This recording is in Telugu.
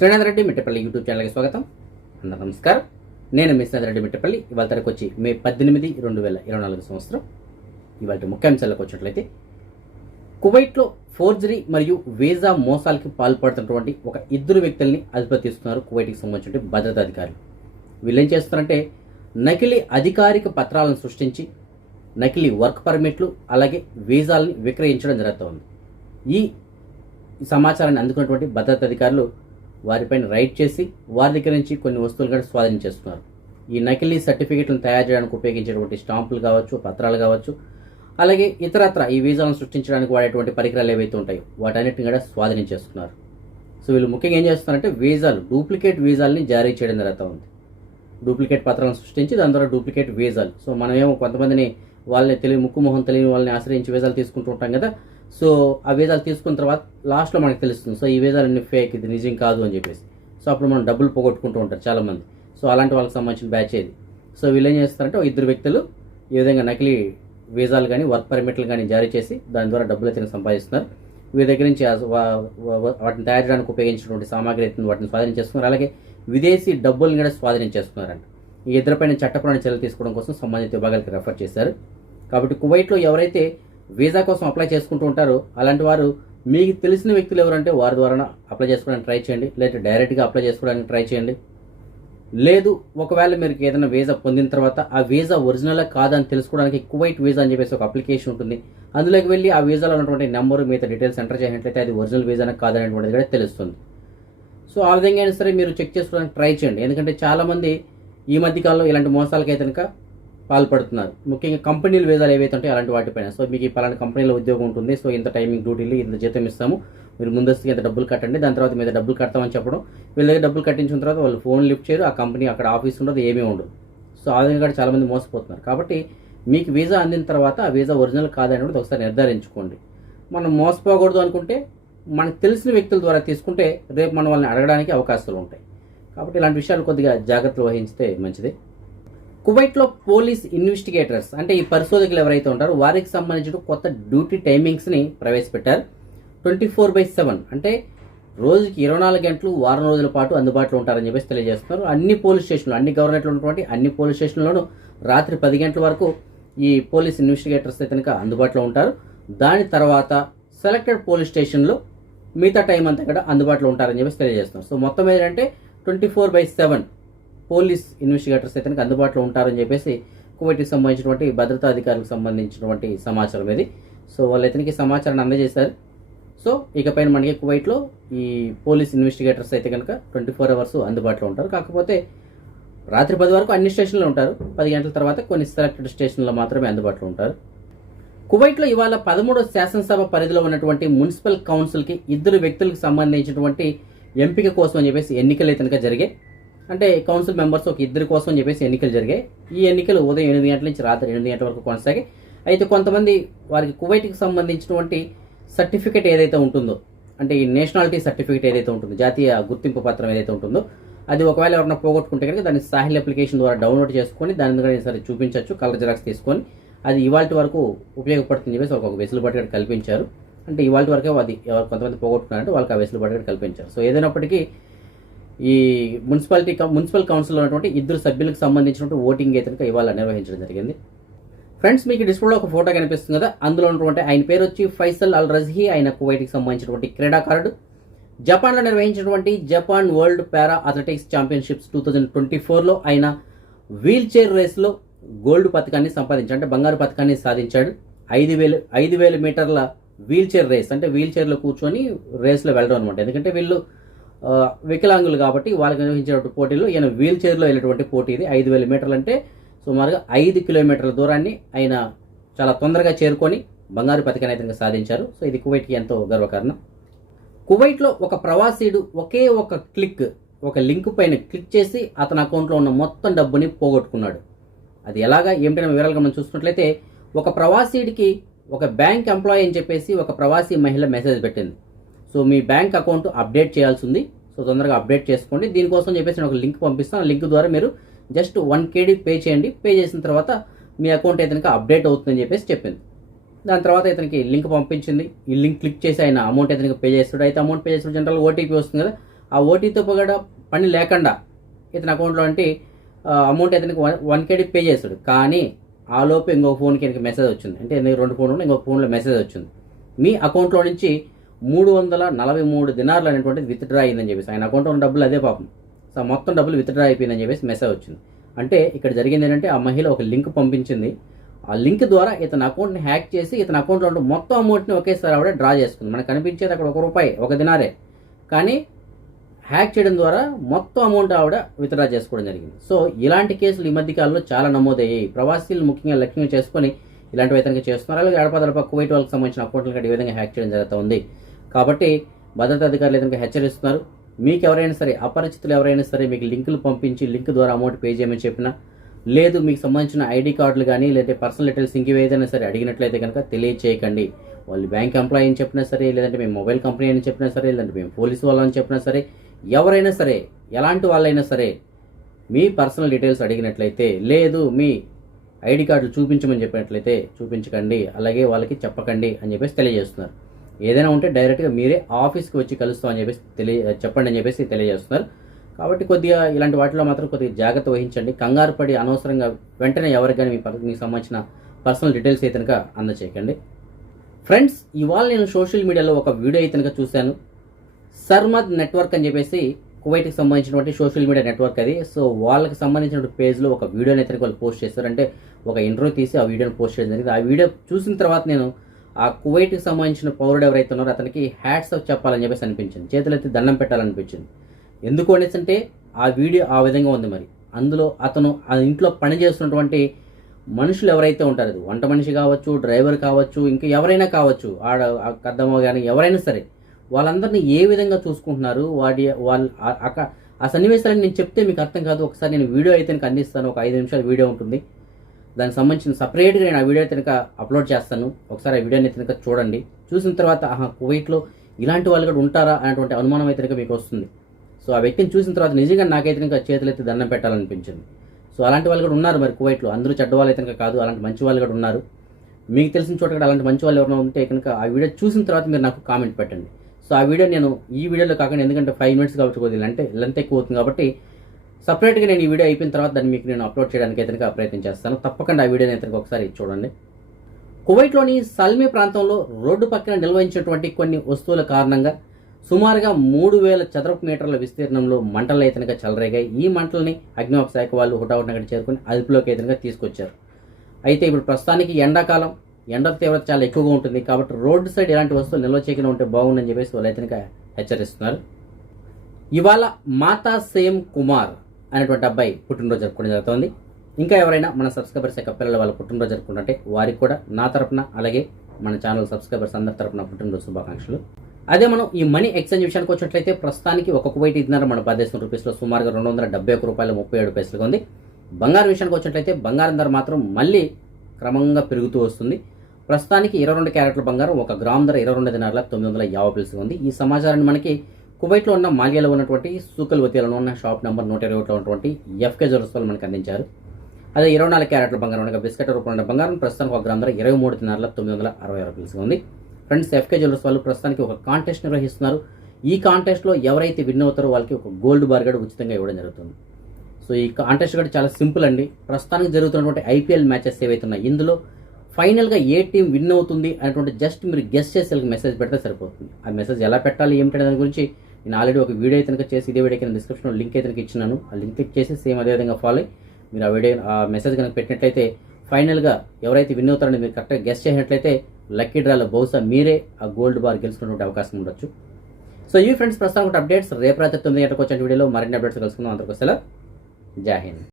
శ్రీనాథ్ రెడ్డి మిట్టపల్లి యూట్యూబ్ ఛానల్కి స్వాగతం. అందరూ నమస్కారం. నేను మీ శ్రీనాథ్ రెడ్డి మిట్టపల్లి. ఇవాళ తరకు వచ్చి మే 18, 2024 సంవత్సరం. ఇవాళ ముఖ్యాంశాలకు వచ్చినట్లయితే, కువైట్లో ఫోర్జరీ మరియు వీసా మోసాలకి పాల్పడుతున్నటువంటి ఒక ఇద్దరు వ్యక్తుల్ని అదుపులోకి తీసుకున్నారు కువైట్కి సంబంధించిన భద్రతా అధికారులు. వీళ్ళు ఏం చేస్తున్నారంటే, నకిలీ అధికారిక పత్రాలను సృష్టించి నకిలీ వర్క్ పర్మిట్లు అలాగే వీసాలని విక్రయించడం జరుగుతుంది. ఈ సమాచారాన్ని అందుకున్నటువంటి భద్రతా అధికారులు వారిపైన రైడ్ చేసి వారి దగ్గర నుంచి కొన్ని వస్తువులు కూడా స్వాధీనం చేస్తున్నారు. ఈ నకిలీ సర్టిఫికెట్లను తయారు చేయడానికి ఉపయోగించేటువంటి స్టాంపులు కావచ్చు, పత్రాలు కావచ్చు, అలాగే ఇతరత్ర ఈ వీసాలను సృష్టించడానికి వాడేటువంటి పరికరాలు ఏవైతే ఉంటాయో వాటన్నిటిని కూడా స్వాధీనం చేస్తున్నారు. సో వీళ్ళు ముఖ్యంగా ఏం చేస్తున్నారంటే, డూప్లికేట్ వీసాలని జారీ చేయడం జరుగుతూ ఉంది. డూప్లికేట్ పత్రాలను సృష్టించి దాని ద్వారా డూప్లికేట్ వీసాలు. సో మనమేమో కొంతమందిని వాళ్ళని ముక్కు మొహం తెలియని వాళ్ళని ఆశ్రయించి వీసాలు తీసుకుంటూ ఉంటాం కదా. సో ఆ వీసాలు తీసుకున్న తర్వాత లాస్ట్లో మనకు తెలుస్తుంది, సో ఈ వీసాలు అన్ని ఫేక్, ఇది నిజం కాదు అని చెప్పేసి. సో అప్పుడు మనం డబ్బులు పోగొట్టుకుంటూ ఉంటారు చాలామంది. సో అలాంటి వాళ్ళకి సంబంధించిన బ్యాచ్ ఇది. సో వీళ్ళు ఏం చేస్తారంటే, ఇద్దరు వ్యక్తులు ఈ విధంగా నకిలీ వీసాలు కానీ వర్క్ పర్మిట్లు కానీ జారీ చేసి దాని ద్వారా డబ్బులు అయితే సంపాదిస్తున్నారు. వీరి దగ్గర నుంచి వాటిని తయారు చేయడానికి ఉపయోగించినటువంటి సామాగ్రి అయితే వాటిని స్వాధీనం చేస్తున్నారు. అలాగే విదేశీ డబ్బులను కూడా స్వాధీనం చేస్తున్నారంట. ఈ ఇద్దరిపైన చట్టపరమైన చర్యలు తీసుకోవడం కోసం సంబంధిత విభాగాలకు రెఫర్ చేశారు. కాబట్టి కువైట్లో ఎవరైతే వీసా కోసం అప్లై చేసుకుంటూ ఉంటారో అలాంటి వారు మీకు తెలిసిన వ్యక్తులు ఎవరంటే వారి ద్వారా అప్లై చేసుకోవడానికి ట్రై చేయండి, లేదా డైరెక్ట్గా అప్లై చేసుకోవడానికి ట్రై చేయండి. లేదు, ఒకవేళ మీరు ఏదైనా వీసా పొందిన తర్వాత ఆ వీసా ఒరిజినల్ కాదని తెలుసుకోవడానికి కువైట్ వీసా అని చెప్పేసి ఒక అప్లికేషన్ ఉంటుంది. అందులోకి వెళ్ళి ఆ వీసాలో ఉన్నటువంటి నెంబరు మిగతా డీటెయిల్స్ ఎంటర్ చేసినట్లయితే అది ఒరిజినల్ వీసానా కాదనేటువంటిది కూడా తెలుస్తుంది. సో ఆ విధంగా అయినా సరే మీరు చెక్ చేసుకోవడానికి ట్రై చేయండి. ఎందుకంటే చాలామంది ఈ మధ్యకాలంలో ఇలాంటి మోసాలకైతే కనుక పాల్పడుతున్నారు. ముఖ్యంగా కంపెనీలు వీసాలు ఏవైతే ఉంటాయో అలాంటి వాటిపైన. సో మీకు ఈ పలానా కంపెనీలో ఉద్యోగం ఉంటుంది, సో ఇంత టైమింగ్ డ్యూటీలు, ఇంత జీతం ఇస్తాము, మీరు ముందస్తుగా ఇంత డబ్బులు కట్టండి, దాని తర్వాత మీద డబ్బులు కడతామని చెప్పడం. వీళ్ళ దగ్గర డబ్బులు కట్టించిన తర్వాత వాళ్ళు ఫోన్ లిఫ్ట్ చేయరు, ఆ కంపెనీ అక్కడ ఆఫీస్ ఉండదు, ఏమీ ఉండదు. సో ఆ విధంగా కూడా చాలామంది మోసపోతున్నారు. కాబట్టి మీకు వీసా అందిన తర్వాత ఆ వీసా ఒరిజినల్ కాదనేది ఒకసారి నిర్ధారించుకోండి. మనం మోసపోకూడదు అనుకుంటే మనకు తెలిసిన వ్యక్తుల ద్వారా తీసుకుంటే రేపు మనం వాళ్ళని అడగడానికి అవకాశాలు ఉంటాయి. కాబట్టి ఇలాంటి విషయాలు కొద్దిగా జాగ్రత్తలు వహించితే మంచిది. కువైట్లో పోలీస్ ఇన్వెస్టిగేటర్స్ అంటే ఈ పరిశోధకులు ఎవరైతే ఉంటారో వారికి సంబంధించిన కొత్త డ్యూటీ టైమింగ్స్ని ప్రవేశపెట్టారు. 24/7 అంటే రోజుకి 24 గంటలు వారం రోజుల పాటు అందుబాటులో ఉంటారని చెప్పేసి తెలియజేస్తున్నారు. అన్ని పోలీస్ స్టేషన్లు, అన్ని గవర్నమెంట్లో ఉన్నటువంటి అన్ని పోలీస్ స్టేషన్లోనూ రాత్రి 10 గంటల వరకు ఈ పోలీస్ ఇన్వెస్టిగేటర్స్ అయితే కనుక అందుబాటులో ఉంటారు. దాని తర్వాత సెలెక్టెడ్ పోలీస్ స్టేషన్లో మిగతా టైం అంతా కూడా అందుబాటులో ఉంటారని చెప్పేసి తెలియజేస్తున్నారు. సో మొత్తం ఏంటంటే 24/7 పోలీస్ ఇన్వెస్టిగేటర్స్ అయితే అందుబాటులో ఉంటారని చెప్పేసి కువైట్కి సంబంధించినటువంటి భద్రతా అధికారులకు సంబంధించినటువంటి సమాచారం ఇది. సో వాళ్ళు ఇతనికి సమాచారాన్ని అందజేశారు. సో ఇకపైన మనకి కువైట్లో ఈ పోలీస్ ఇన్వెస్టిగేటర్స్ అయితే కనుక 24 అవర్స్ అందుబాటులో ఉంటారు. కాకపోతే రాత్రి 10 వరకు అన్ని స్టేషన్లో ఉంటారు. 10 గంటల తర్వాత కొన్ని సెలెక్టెడ్ స్టేషన్లో మాత్రమే అందుబాటులో ఉంటారు. కువైట్లో ఇవాళ 13వ శాసనసభ పరిధిలో ఉన్నటువంటి మున్సిపల్ కౌన్సిల్కి ఇద్దరు వ్యక్తులకు సంబంధించినటువంటి ఎంపిక కోసం అని చెప్పేసి ఎన్నికలు అయితే కనుక జరిగాయి. అంటే కౌన్సిల్ మెంబర్స్ ఒక ఇద్దరి కోసం అని చెప్పేసి ఎన్నికలు జరిగాయి. ఈ ఎన్నికలు ఉదయం 8 గంటల నుంచి రాత్రి 8 గంటల వరకు కొనసాగాయి. అయితే కొంతమంది వారికి కువైట్కి సంబంధించినటువంటి సర్టిఫికేట్ ఏదైతే ఉంటుందో, అంటే ఈ నేషనాలిటీ సర్టిఫికేట్ ఏదైతే ఉంటుందో, జాతీయ గుర్తింపు పత్రం ఏదైతే ఉంటుందో, అది ఒకవేళ ఎవరైనా పోగొట్టుకుంటే కనుక దాన్ని సాహిల్ అప్లికేషన్ ద్వారా డౌన్లోడ్ చేసుకొని దాని మీద సరే చూపించవచ్చు, కలర్ జిరాక్స్ తీసుకొని. అది ఇవాళ వరకు ఉపయోగపడుతుందని చెప్పేసి ఒక వెసులుబాటు కల్పించారు. అంటే ఇవాళ వరకే అది ఎవరు కొంతమంది పోగొట్టుకున్నారంటే వాళ్ళకి ఆ వెసులుబాటు కల్పించారు. సో ఏదైనప్పటికీ ఈ మున్సిపల్ కౌన్సిల్లో ఉన్నటువంటి ఇద్దరు సభ్యులకు సంబంధించినటువంటి ఓటింగ్ అయితే ఇవాళ నిర్వహించడం జరిగింది. ఫ్రెండ్స్, మీకు డిస్ప్లేలో ఒక ఫోటో కనిపిస్తుంది కదా, అందులో ఉన్నటువంటి ఆయన పేరు వచ్చి ఫైసల్ అల్ రజ్హీ. ఆయన కువైట్కి సంబంధించినటువంటి క్రీడాకారుడు. జపాన్లో నిర్వహించినటువంటి Japan world para athletics championships 2024లో ఆయన వీల్ చైర్ రేస్లో గోల్డ్ పథకాన్ని సంపాదించాడు, అంటే బంగారు పథకాన్ని సాధించాడు. 5,000 మీటర్ల వీల్ చైర్ రేస్, అంటే వీల్ చైర్లో కూర్చొని రేస్లో వెళ్ళడం అనమాట. ఎందుకంటే వీళ్ళు వికలాంగులు కాబట్టి వాళ్ళకి నిర్వహించేటువంటి పోటీల్లో ఈయన వీల్ చైర్లో వెళ్ళేటువంటి పోటీ ఇది. 5,000 మీటర్లు అంటే సుమారుగా 5 కిలోమీటర్ల దూరాన్ని ఆయన చాలా తొందరగా చేరుకొని బంగారు పథకాన్ని అయితే సాధించారు. సో ఇది కువైట్కి ఎంతో గర్వకారణం. కువైట్లో ఒక ప్రవాసీడు ఒకే ఒక ఒక లింక్ పైన క్లిక్ చేసి అతని అకౌంట్లో ఉన్న మొత్తం డబ్బుని పోగొట్టుకున్నాడు. అది ఎలాగా ఏమిటైనా వివరాలుగా మనం చూసుకున్నట్లయితే, ఒక ప్రవాసీడికి ఒక బ్యాంక్ ఎంప్లాయీ అని చెప్పేసి ఒక ప్రవాసీ మహిళ మెసేజ్ పెట్టింది. సో మీ బ్యాంక్ అకౌంట్ అప్డేట్ చేయాల్సి ఉంది, సో తొందరగా అప్డేట్ చేసుకోండి, దీనికోసం చెప్పేసి నేను ఒక లింక్ పంపిస్తాను, ఆ లింక్ ద్వారా మీరు జస్ట్ 1 KD పే చేయండి, పే చేసిన తర్వాత మీ అకౌంట్ అయితే అప్డేట్ అవుతుందని చెప్పేసి చెప్పింది. దాని తర్వాత ఇతనికి లింక్ పంపించింది. ఈ లింక్ క్లిక్ చేసి ఆయన అమౌంట్ అయితే పే చేస్తాడు. అయితే అమౌంట్ పే చేసిన జనరల్ ఓటీపీ వస్తుంది కదా, ఆ ఓటీతో కూడా పని లేకుండా ఇతని అకౌంట్లో అంటే అమౌంట్ ఇతనికి 1KD పే చేస్తాడు. కానీ ఆ లోపు ఇంకొక ఫోన్కి ఇంక మెసేజ్ వచ్చింది. అంటే 2 ఫోన్లు ఇంకొక ఫోన్లో మెసేజ్ వచ్చింది, మీ అకౌంట్లో నుంచి 343 దినార్లు అనేటువంటిది విత్డ్రా అయిందని చెప్పేసి. ఆయన అకౌంట్లో ఉన్న డబ్బులు అదే పాపం, సో మొత్తం డబ్బులు విత్డ్రా అయిపోయిందని చెప్పేసి మెసేజ్ వచ్చింది. అంటే ఇక్కడ జరిగింది ఏంటంటే ఆ మహిళ ఒక లింక్ పంపించింది. ఆ లింక్ ద్వారా ఇతని అకౌంట్ని హ్యాక్ చేసి ఇతని అకౌంట్లో ఉంటే మొత్తం అమౌంట్ని ఒకేసారి ఆవిడ డ్రా చేసుకుంది. మనకు కనిపించేది అక్కడ ₹1, 1 దినారే, కానీ హ్యాక్ చేయడం ద్వారా మొత్తం అమౌంట్ ఆవిడ విత్డ్రా చేసుకోవడం జరిగింది. సో ఇలాంటి కేసులు ఈ మధ్య కాలంలో చాలా నమోదయ్యాయి. ప్రవాసీలు ముఖ్యంగా లక్ష్యంగా చేసుకొని ఇలాంటివి ఇతనికి చేస్తున్నారు. అలాగే అడపదడప కువైట్ వాళ్ళకి సంబంధించిన అకౌంట్లు ఈ విధంగా హ్యాక్ చేయడం జరుగుతూ ఉంది. కాబట్టి భద్రతా అధికారులు ఇతనికి హెచ్చరిస్తున్నారు. మీకు ఎవరైనా సరే, అపరిచితులు ఎవరైనా సరే మీకు లింకులు పంపించి లింక్ ద్వారా అమౌంట్ పే చేయమని చెప్పినా, లేదు మీకు సంబంధించిన ఐడి కార్డులు కానీ లేదంటే పర్సనల్ డీటెయిల్స్ ఇంకేదైనా సరే అడిగినట్లయితే కనుక తెలియచేయకండి. వాళ్ళు బ్యాంక్ ఎంప్లాయీ అని చెప్పినా సరే, లేదంటే మేము మొబైల్ కంపెనీ అని చెప్పినా సరే, లేదంటే మేము పోలీసు వాళ్ళని చెప్పినా సరే, ఎవరైనా సరే ఎలాంటి వాళ్ళైనా సరే మీ పర్సనల్ డీటెయిల్స్ అడిగినట్లయితే, లేదు మీ ఐడి కార్డులు చూపించమని చెప్పినట్లయితే చూపించకండి, అలాగే వాళ్ళకి చెప్పకండి అని చెప్పేసి తెలియజేస్తున్నారు. ఏదైనా ఉంటే డైరెక్ట్గా మీరే ఆఫీస్కి వచ్చి కలుస్తామని చెప్పేసి చెప్పండి అని చెప్పేసి తెలియజేస్తున్నారు. కాబట్టి కొద్దిగా ఇలాంటి వాటిలో మాత్రం కొద్దిగా జాగ్రత్త వహించండి. కంగారు పడి అనవసరంగా వెంటనే ఎవరికి కానీ మీకు సంబంధించిన పర్సనల్ డీటెయిల్స్ అయితే కనుక అందచేయకండి. ఫ్రెండ్స్, ఇవాళ నేను సోషల్ మీడియాలో ఒక వీడియో అయితే కనుక చూశాను. సర్మద్ నెట్వర్క్ అని చెప్పేసి కువైట్కి సంబంధించినటువంటి సోషల్ మీడియా నెట్వర్క్ అది. సో వాళ్ళకి సంబంధించిన పేజ్లో ఒక వీడియోని అయితే వాళ్ళు పోస్ట్ చేస్తారు. అంటే ఒక ఇంటర్వ్యూ తీసి ఆ వీడియోని పోస్ట్ చేయడం జరిగింది. ఆ వీడియో చూసిన తర్వాత నేను ఆ కువైట్కి సంబంధించిన పౌరుడు ఎవరైతే ఉన్నారో అతనికి హ్యాట్స్ ఆఫ్ చెప్పాలని చెప్పేసి అనిపించింది, చేతులెత్తి దండం పెట్టాలనిపించింది. ఎందుకు అనేసి అంటే ఆ వీడియో ఆ విధంగా ఉంది. మరి అందులో అతను ఆ ఇంట్లో పనిచేస్తున్నటువంటి మనుషులు ఎవరైతే ఉంటారో, అది వంట మనిషి కావచ్చు, డ్రైవర్ కావచ్చు, ఇంకా ఎవరైనా కావచ్చు, కద్దమ్మ కానీ ఎవరైనా సరే, వాళ్ళందరినీ ఏ విధంగా చూసుకుంటున్నారు, వాళ్ళు ఆ సన్నివేశాలను నేను చెప్తే మీకు అర్థం కాదు. ఒకసారి నేను వీడియో అయితే అందిస్తాను. ఒక 5 నిమిషాల వీడియో ఉంటుంది, దానికి సంబంధించిన సపరేట్గా నేను ఆ వీడియో అయితే అప్లోడ్ చేస్తాను. ఒకసారి ఆ వీడియోని అయితే చూడండి. చూసిన తర్వాత కువైట్లో ఇలాంటి వాళ్ళు కూడా ఉంటారా అనేటువంటి అనుమానం అయితే మీకు వస్తుంది. సో ఆ వ్యక్తిని చూసిన తర్వాత నిజంగా నాకైతే చేతులెత్తి దండం పెట్టాలనిపించింది. సో అలాంటి వాళ్ళు కూడా ఉన్నారు మరి కువైట్లో. అందరూ చెడ్డ వాళ్ళు అయితే కాదు, అలాంటి మంచి వాళ్ళు కూడా ఉన్నారు. మీకు తెలిసిన చోట కూడా అలాంటి మంచి వాళ్ళు ఎవరైనా ఉంటే కనుక ఆ వీడియో చూసిన తర్వాత మీరు నాకు కామెంట్ పెట్టండి. సో ఆ వీడియో నేను ఈ వీడియోలో కాకుండా, ఎందుకంటే 5 మినిట్స్ కాబట్టి కొద్దిగా లెంత్ ఎక్కువ అవుతుంది కాబట్టి సపరేట్గా నేను ఈ వీడియో అయిపోయిన తర్వాత దాన్ని మీకు నేను అప్లోడ్ చేయడానికి అయితే ప్రయత్నం చేస్తాను. తప్పకుండా ఆ వీడియోని అయితే ఒకసారి చూడండి. కువైట్లోని సల్మీ ప్రాంతంలో రోడ్డు పక్కన నిల్వహించినటువంటి కొన్ని వస్తువుల కారణంగా సుమారుగా 3000 చదరపు మీటర్ల విస్తీర్ణంలో మంటలు అయితే చెలరేగాయి. ఈ మంటల్ని అగ్నిమాపక శాఖ వాళ్ళు హుటాహుటిన చేరుకుని అదుపులోకి అయితే తీసుకొచ్చారు. అయితే ఇప్పుడు ప్రస్తుతానికి ఎండాకాలం, ఎండ తీవ్రత చాలా ఎక్కువగా ఉంటుంది కాబట్టి రోడ్డు సైడ్ ఎలాంటి వస్తువులు నిల్వ చేయకుండా ఉంటే బాగుందని చెప్పేసి వాళ్ళు అయితే హెచ్చరిస్తున్నారు. ఇవాళ మాతా సేమ్ కుమార్ అనేటువంటి అబ్బాయి పుట్టినరోజు జరుపుకోవడం జరుగుతుంది. ఇంకా ఎవరైనా మన సబ్స్క్రైబర్స్ యొక్క పిల్లల వాళ్ళ పుట్టినరోజు జరుపుకుంటే వారికి కూడా నా తరపున, అలాగే మన ఛానల్ సబ్స్క్రైబర్స్ అందరి తరపున పుట్టినరోజు శుభాకాంక్షలు. అదే మనం ఈ మనీ ఎక్స్చేంజ్ విషయానికి వచ్చినట్లయితే ప్రస్తుతానికి ఒక కువైట్ దినార్ మన భారతదేశం రూపీస్లో సుమారుగా ₹271.37 ఉంది. బంగారం విషయానికి వచ్చినట్లయితే బంగారం ధర మాత్రం మళ్ళీ క్రమంగా పెరుగుతూ వస్తుంది. ప్రస్తుతానికి 22 క్యారెట్ల బంగారం 1 గ్రామ్ ధర 22 దినార్ల 950 ఉంది. ఈ సమాచారాన్ని మనకి కువైట్లో ఉన్న మాలియాలో ఉన్నటువంటి సూకల్ వతీలలో ఉన్న షాప్ నెంబర్ 121లో ఉన్నటువంటి FK జ్యువెలర్స్ వాళ్ళు మనకు అందించారు. అదే 24 క్యారెట్ల బంగారం అనగా బిస్కెట్ రూపంలో బంగారం ప్రస్తుతానికి 1 గ్రామ్ ధర 23 దినార్ల 960 ఉంది. ఫ్రెండ్స్, FK జ్యువెలర్స్ వాళ్ళు ప్రస్తుతానికి ఒక కాంటెస్ట్ నిర్వహిస్తున్నారు. ఈ కాంటెస్ట్లో ఎవరైతే విన్ అవుతారో వాళ్ళకి ఒక గోల్డ్ బార్ గడు ఉచితంగా ఇవ్వడం జరుగుతుంది. సో ఈ కాంటెస్ట్ కూడా చాలా సింపుల్ అండి. ప్రస్తుతానికి జరుగుతున్నటువంటి IPL మ్యాచెస్ ఏవైతే ఉన్నాయి, ఇందులో ఫైనల్గా ఏ టీం విన్ అవుతుంది అనేటువంటి జస్ట్ మీరు గెస్ట్ చేసి వాళ్ళకి మెసేజ్ పెడితే సరిపోతుంది. ఆ మెసేజ్ ఎలా పెట్టాలి ఏమిటనే దాని గురించి నేను ఆల్రెడీ ఒక వీడియో అయితే చేసి ఇదే వీడియో కింద డిస్క్రిప్షన్లో లింక్ అయితే ఇచ్చినాను. ఆ లింక్ క్లిక్ చేసి సేమ్ అదేవిధంగా ఫాలో అయ్యి మీరు ఆ మెసేజ్ కనుక పెట్టినట్లయితే ఫైనల్గా ఎవరైతే విన్ అవుతారని మీరు కరెక్ట్గా గెస్ట్ చేసినట్లయితే లక్కీ డ్రాలో బహుశా మీరే ఆ గోల్డ్ బార్ గెలుచుకునే అవకాశం ఉండొచ్చు. సో ఈ ఫ్రెండ్స్ ప్రస్తుతం అప్డేట్స్ రేపు రాత్రి 9 గంటలకు వచ్చే వీడియోలో మరిన్ని అప్డేట్స్ కలుసుకుందాం. అందరికీ సెలవు. జై హింద్.